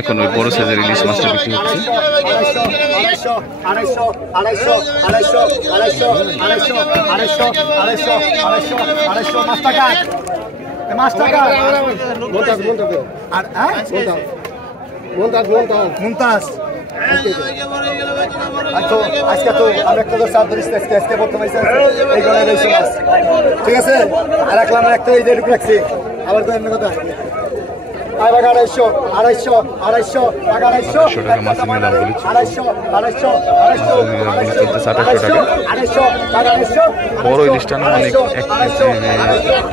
এখন ওই বড় সাইজের ইলিশ মাছটা বিক্রি হচ্ছে। 250 আজকে তো আমি একটা সাত ধরিস আজকে বর্তমানে ঠিক আছে। আর রাখলাম একটা এই যে রাখছি আবার তো এমনি কথা 250 250 250 250 টাকা মাছ নিলাম বলেছি। 250 বড় ইলিশটা না অনেক 1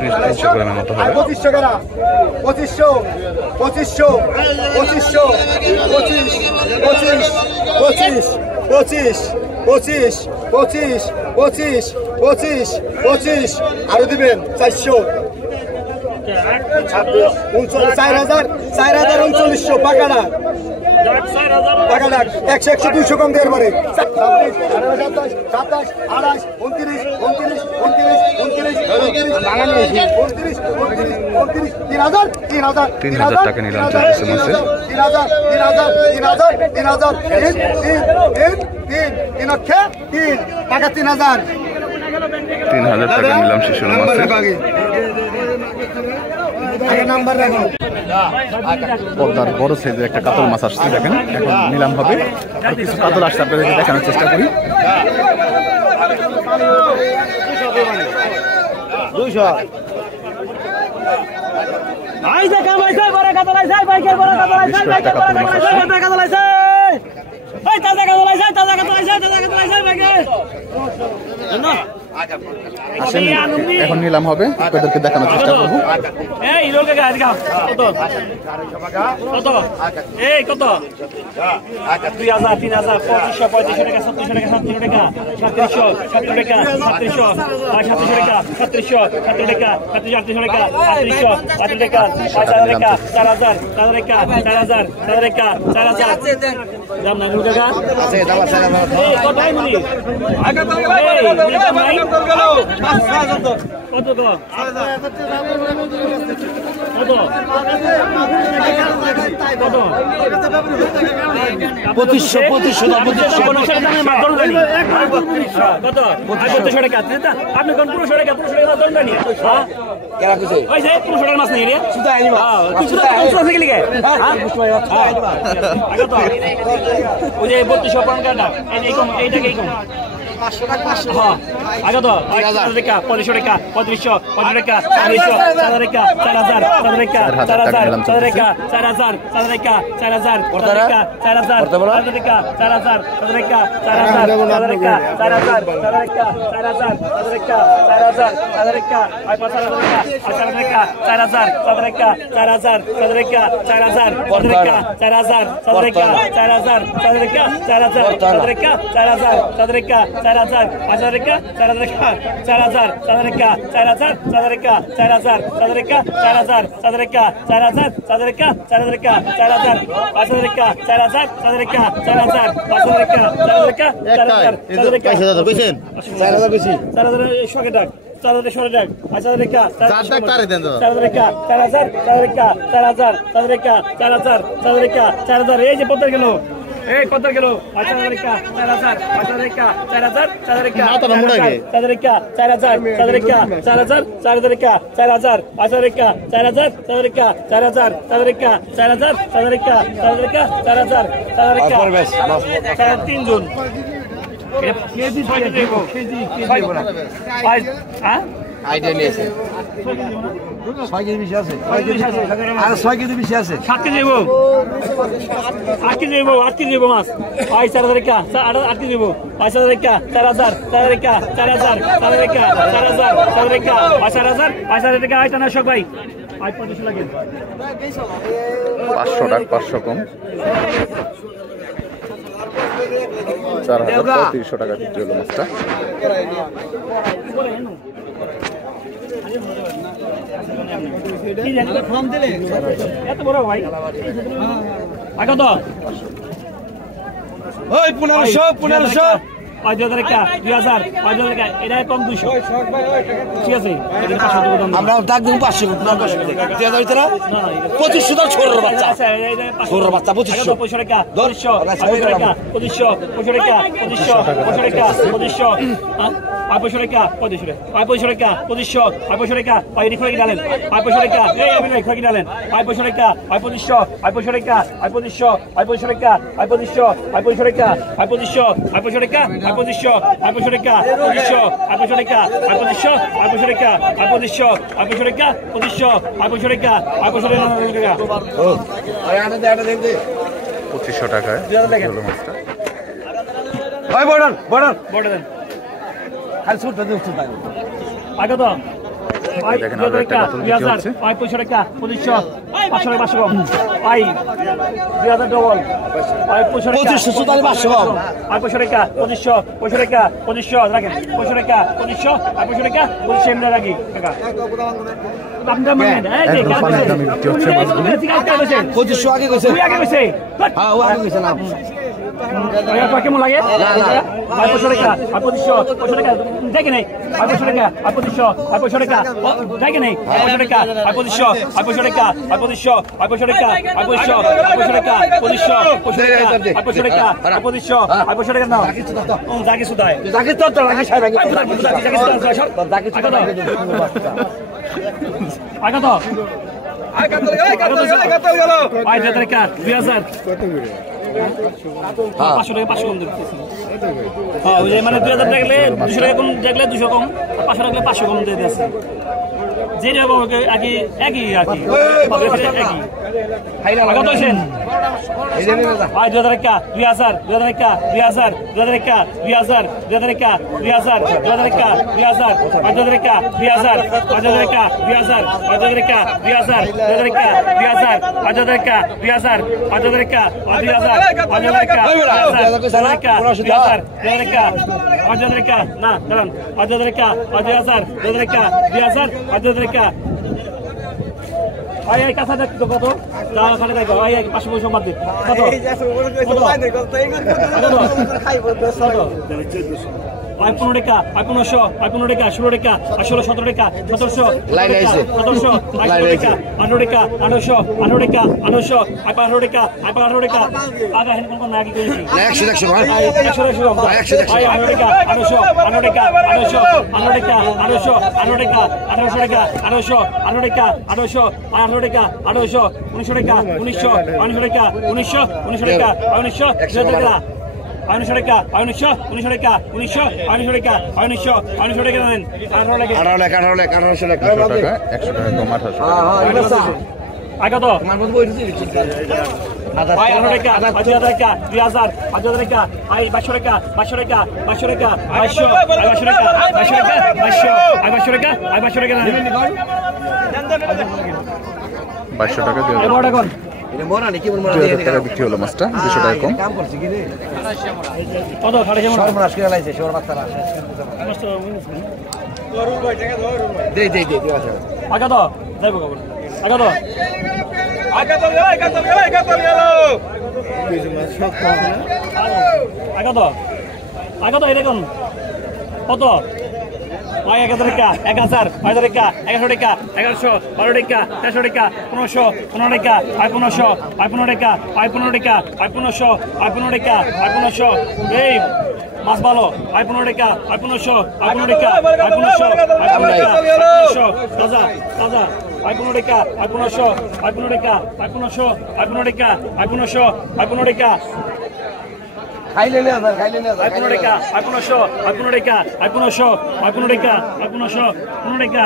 কেজি 300 গ্রামের মতো হবে। 2500 টাকা 2500 2500 2500 25 25 25 25 25 25 25 আরো দিবেন 400 4,039 পাকাড়া 100 100 200 কম দেওয়ার পরে 27 28 29 29 29 3000 টাকা নিলাম চলতেছে মাছে। 3000 টাকা নিলাম শিশুর মাছে। পদ্মার বড় সাইজের একটা কাতল মাছ আসছে দেখেন, এখন নিলাম হবে। আর কিছু কাতল আসছে আপনাদেরকে দেখানোর চেষ্টা করি। 200 এখন নিলাম হবে, আপনাদেরকে দেখানোর চেষ্টা করবো। কত 2000 3000 2500 3500 টাকা 3700 টাকা 3700 টাকা 3700 টাকা 3700 টাকা 3700 টাকা 3800 টাকা 5000 টাকা 4000 টাকা 4000 টাকা 4000 দাম না নুকা টাকা আছে দাম আছে এই কত আই মুনি আগে তো এই কত কত কত 2500 দামে মাত্র জানি কত 2500 টাকা আপনি কোন 2500 টাকা দাম জানি হ্যাঁ কেরা কইছে ওই যে 2500 টাকার মাছ নাই রে সুদা আইনি হ্যাঁ তুই সুদা আছে কি লাগে হ্যাঁ আগে তো ওই যে 3200 পাউন্ড কাটা এই কম এইটা কি কম 500 টাকা 500 হ্যাঁ আগে তো 1000 টাকা 2500 টাকা 3500 টাকা 4000 টাকা 4000 টাকা 4000 টাকা 4000 টাকা 4000 টাকা 4000 টাকা 4000 টাকা 4000 টাকা 4000 টাকা 4000 টাকা 4000 টাকা 5000 টাকা 4000 টাকা 4000 টাকা 4000 টাকা 4000 টাকা 4000 টাকা 4000 টাকা 4000 টাকা 4000 টাকা 4000 5000 টাকা 4000 টাকা 4000 টাকা 4000 টাকা 4000 টাকা 4000 টাকা 4000 টাকা 4000 টাকা 4000 5000 টাকা 4000 টাকা 4000 5000 টাকা 4000 টাকা 4000 5000 কইছেন 4000 বেশি 4000 100 টাকা 4000 টাকা 5000 টাকা 4000 টাকা দেন তো 4000 টাকা 4000 টাকা 4000 টাকা 4000 টাকা 4000 এই যে পত্র গেল এই কত গেল 5000 টাকা 4000 5000 টাকা 4000 টাকা না তো মুড়া গে 4000 টাকা 4000 টাকা 4000 4000 টাকা 4000 5000 টাকা 4000 টাকা 4000 টাকা 4000 টাকা 4000 টাকা 4000 টাকা 3 জন কেজি দেব কেজি না হ্যাঁ আইডিয়া নিয়েছে 6 কেজি বেশি আছে 6 কেজি আর 6 কেজি বেশি আছে 7 কেজি দেব 8 কেজি দেব 8 কেজি দেব মাছ 5000 টাকা 8 কেজি দেব 5000 টাকা 4000 টাকা 4000 টাকা 4000 টাকা 5000 টাকা আইতা না সব ভাই 500 লাগে 500 টাকা 500 কম 4300 টাকা বিক্রি হলো মাছটা। এত বড় ভাই আগে তো ওই 1500 5,000 টাকা 2,000 5,000 টাকা এটা কম 200 ঠিক আছে আমরা ডাক দেব 500 টাকা 2500 টাকা ছোড়র বাচ্চা ছোড়র বাচ্চা 2500 টাকা 200 টাকা 2500 টাকা 2500 টাকা 2500 টাকা 2500 টাকা 2500 টাকা বাইরে খোলা গেলেন 500 টাকা এই আমি নাই খোলা গেলেন 500 টাকা 2500 টাকা 2500 টাকা 2500 টাকা 2500 টাকা 2500 টাকা 2500 টাকা 2500 টাকা 2500 টাকা 2500 টাকা 2500 টাকায় হলো মাছটা। ভাই বর্ডার বর্ডার বড় দেন খালি ছোটটা দিও ছোটটা আগে তো দেখেন আরো একটা কাতল বিক্রি হচ্ছে। 500 টাকা 2500 500 কম 2000 ডবল 500 টাকা 2500 টাকা 500 কম 500 টাকা 2500 টাকা 2500 রাখেন 500 টাকা 2500 টাকা 2500 এমনি রাখি টাকা আপনি মানে এই একদম পানির দামে বিক্রি হচ্ছে মাছগুলি। 2500 আগে কইছে তুই আগে কইছে হ্যাঁ ও আগে কইছে না কেমন লাগে 500 টাকা 2500 টাকা দেখে নেই 500 টাকা 2500 টাকা দেখে নেই 500 টাকা 2500 টাকা 2500 টাকা 2500 টাকা 2500 টাকা 2500 টাকা নাও জাকি সুদায় জাকি তো জাকি সাহেব আগে জাকি সুদায় সর জাকি আগে তো 5,000 টাকা 2,000 500 টাকা 500 কম দিতেছি হ্যাঁ ওই যে মানে 2,000 টাকা লাগলে 200 টাকা কম দেখলে 200 কম 500 টাকা 500 কম দিয়ে দিতেছি যেটা আগে একই আর কি একই কত আছেন 5,000 টাকা 2,000 টাকা 2,000 টাকা 2,000 টাকা 2,000 টাকা 2,000 5,000 টাকা 2,000 টাকা 2,000 টাকা 2,000 টাকা 2,000 5,000 টাকা 2,000 টাকা 2,000 টাকা 5,000 টাকা না দাঁড়ান 5,000 টাকা 2,000 টাকা 2,000 টাকা আয় আয় কাছা দেখ তো কত যা খালি দেখো আয় আয় 500 পয়সা বাদ দে কত 5,15 টাকা 5,1500 টাকা 16 টাকা 16 17 টাকা 1700 লাইন আইছে 1700 18 টাকা 18 টাকা 1800 টাকা 18 টাকা আগা হেন কোন না কি কইছি 100 ভাই 100 ভাই 18 টাকা 1800 টাকা 1800 টাকা 1800 টাকা 1800 টাকা 1800 টাকা 1800 টাকা 1900 টাকা 1900 টাকা 1900 টাকা 1900 টাকা 1900 টাকা 1900 টাকা 1900 টাকা 1900 টাকা দেন 18 টাকা 18 টাকা 100 টাকা 100 টাকা কম 1800 আগে তো তোমার মত বইছি 5,000 টাকা 5,000 টাকা 2,000 5,000 টাকা 500 টাকা 500 টাকা 500 টাকা 500 টাকা 500 টাকা 500 টাকা 500 টাকা 2200 টাকা দিয়ে বড় কোন এটা মোরা নাকি মোরা 2,000 টাকা বিক্রি হলো মাছটা 200 টাকা কম। কাম করছে কি রে কত খাড়ে কেমন সর্বনাশ করে লাইছে সর বাচ্চারা দে আছে আগে তো যাইব কবর আগে তো এরকম কত 1,000 টাকা 1,000 5,000 টাকা 1,000 টাকা 1,100 12 টাকা 13 টাকা 1500 টাকা 1500 টাকা 15 টাকা 1500 টাকা 1500 এই মাছ ভালো 15 টাকা 1500 টাকা 1500 তাজা তাজা 15 টাকা 1500 টাকা 1500 টাকা 1500 টাকা খাইলে না 15 টাকা 1500 টাকা 1500 টাকা 1500 টাকা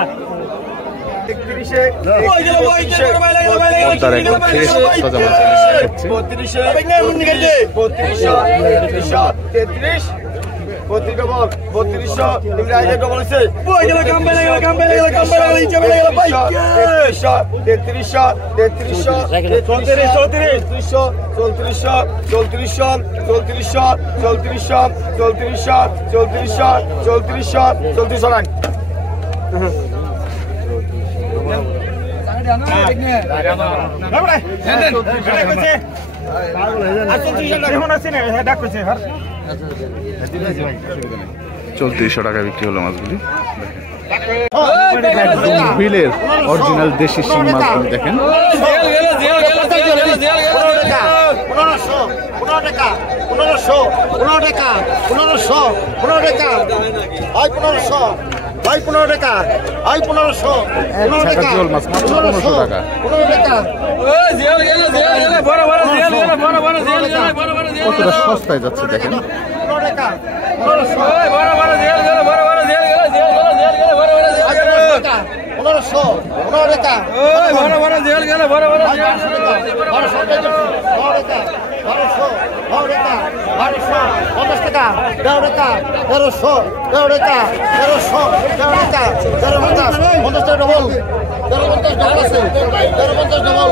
তার একদম ফ্রেশ তাজা মাছ হচ্ছে। 34 চৌত্রিশশো টাকা বিক্রি হলো মাছগুলি। বিলের অরিজিনাল দেশি শিং মাছগুলি দেখেন। 15 টাকা 1500 জল মাছ মাত্র 1500 টাকা। 15 টাকা কতটা সস্তায় যাচ্ছে দেখেন। 15 টাকা 1500 টাকা 50 টাকা 13 টাকা 1300 13 টাকা 1300 13 টাকা 50 টাকা ডবল 50 ডবল আছে 50 ডবল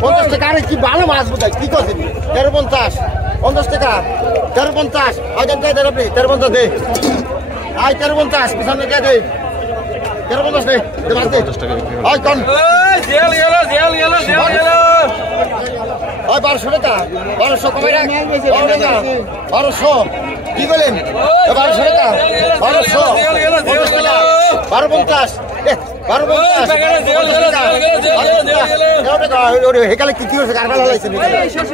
50 টাকা। আরে কি ভালো মাছ বোঝাই কি করছেন 50 টাকা 50 আইটেম কে দেন আপনি 50 দে আই 50 পিছনে কে দে 50 দে মাছ দে 50 টাকা বিক্রি হলো। আই কোন জেল গেল 1200 টাকা 1200 কমে রাখ 1200 কি বলেন 1200 টাকা 1200 1250 হেকালে কি কি হয়েছে কারবার হলাইছে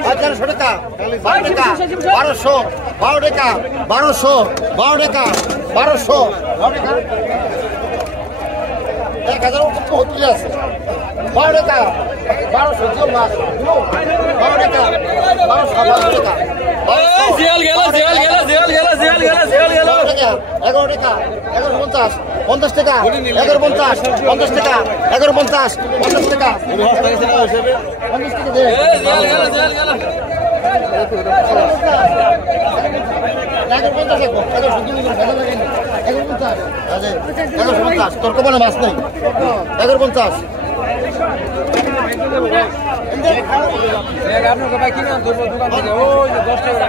1300 টাকা 12 টাকা 1200 12 টাকা 1200 12 টাকা 1200 1000 উপর আছে 12 টাকা 1200 জল মাছ 12 টাকা 1200 টাকা জেল গেল 11 টাকা 1150 50 টাকা 1150 50 টাকা 1150 50 টাকা 50 টাকা দে তোর কোনো মাছ নেই 1150 আপনার ভাই কি নাম দোকান থেকে ওই 10 টাকা